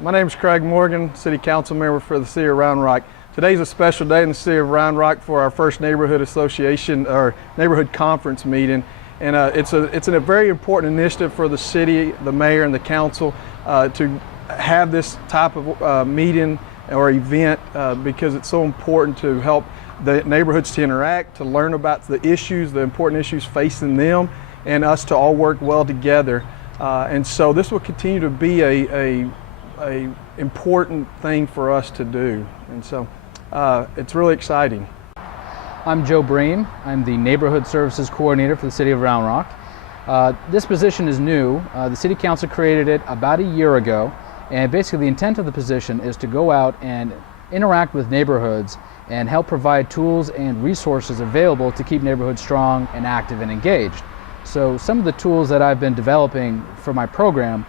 My name is Craig Morgan, City Council Member for the City of Round Rock. Today's a special day in the City of Round Rock for our first Neighborhood Association or Neighborhood Conference meeting. And it's a very important initiative for the city, the mayor, and the council to have this type of meeting or event because it's so important to help the neighborhoods to interact, to learn about the issues, the important issues facing them, and us to all work well together. And so this will continue to be a important thing for us to do. And so it's really exciting. I'm Joe Bream. I'm the Neighborhood Services Coordinator for the City of Round Rock. This position is new. The City Council created it about a year ago, and basically the intent of the position is to go out and interact with neighborhoods and help provide tools and resources available to keep neighborhoods strong and active and engaged. So some of the tools that I've been developing for my program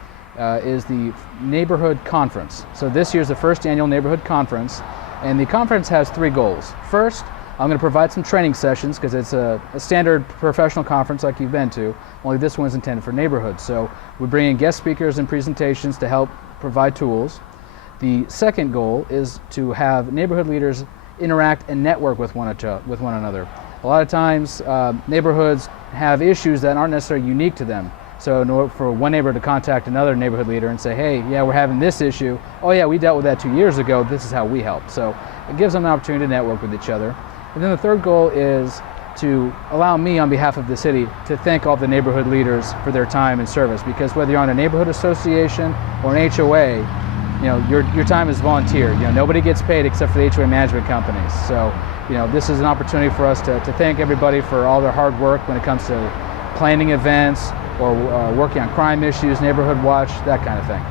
is the Neighborhood Conference. So this year's the first annual Neighborhood Conference, and the conference has three goals. First, I'm going to provide some training sessions because it's a standard professional conference like you've been to, only this one's intended for neighborhoods. So we bring in guest speakers and presentations to help provide tools. The second goal is to have neighborhood leaders interact and network with one another. A lot of times neighborhoods have issues that aren't necessarily unique to them. So in order for one neighbor to contact another neighborhood leader and say, hey, yeah, we're having this issue. Oh yeah, we dealt with that 2 years ago. This is how we help. So it gives them an opportunity to network with each other. And then the third goal is to allow me on behalf of the city to thank all the neighborhood leaders for their time and service, because whether you're on a neighborhood association or an HOA, you know, your time is volunteer. You know, nobody gets paid except for the HOA management companies. So, you know, this is an opportunity for us to thank everybody for all their hard work when it comes to planning events or working on crime issues, neighborhood watch, that kind of thing.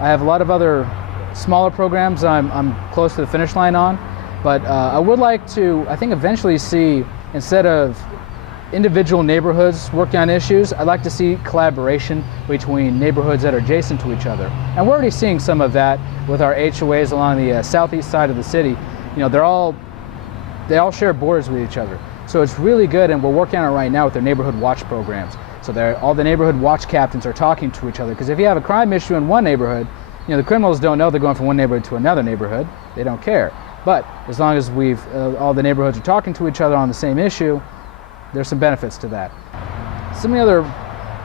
I have a lot of other smaller programs I'm close to the finish line on, but I would like to, I think, eventually see, instead of individual neighborhoods working on issues, I'd like to see collaboration between neighborhoods that are adjacent to each other. And we're already seeing some of that with our HOAs along the southeast side of the city. You know, they all share borders with each other. So it's really good, and we're working on it right now with their neighborhood watch programs. So all the neighborhood watch captains are talking to each other, because if you have a crime issue in one neighborhood, you know, the criminals don't know they're going from one neighborhood to another neighborhood. They don't care. But as long as all the neighborhoods are talking to each other on the same issue, there's some benefits to that. Some of the other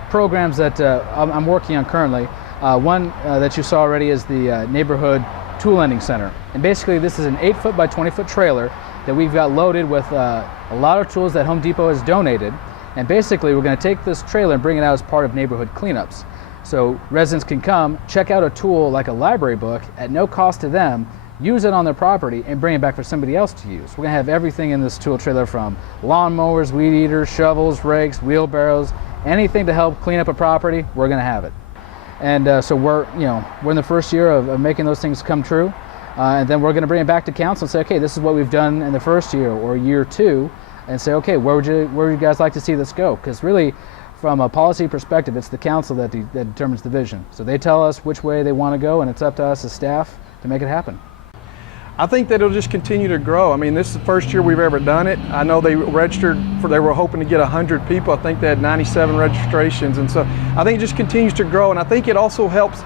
programs that I'm working on currently, one that you saw already is the Neighborhood Tool Lending Center. And basically this is an 8-foot by 20-foot trailer that we've got loaded with a lot of tools that Home Depot has donated. And basically we're going to take this trailer and bring it out as part of neighborhood cleanups. So residents can come, check out a tool like a library book at no cost to them, use it on their property, and bring it back for somebody else to use. We're going to have everything in this tool trailer, from lawnmowers, weed eaters, shovels, rakes, wheelbarrows, anything to help clean up a property, we're going to have it. And so we're in the first year of making those things come true. And then we're going to bring it back to council and say, okay, this is what we've done in the first year or year two, and say, okay, where would you guys like to see this go? Because really, from a policy perspective, it's the council that determines the vision. So they tell us which way they want to go, and it's up to us as staff to make it happen. I think that it'll just continue to grow. I mean, this is the first year we've ever done it. I know they were hoping to get 100 people. I think they had 97 registrations. And so I think it just continues to grow. And I think it also helps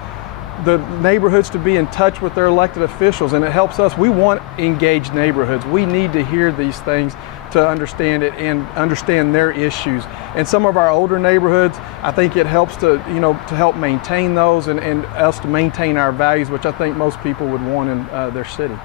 the neighborhoods to be in touch with their elected officials. And it helps us. We want engaged neighborhoods. We need to hear these things to understand it and understand their issues. And some of our older neighborhoods, I think it helps to help maintain those and us to maintain our values, which I think most people would want in their city.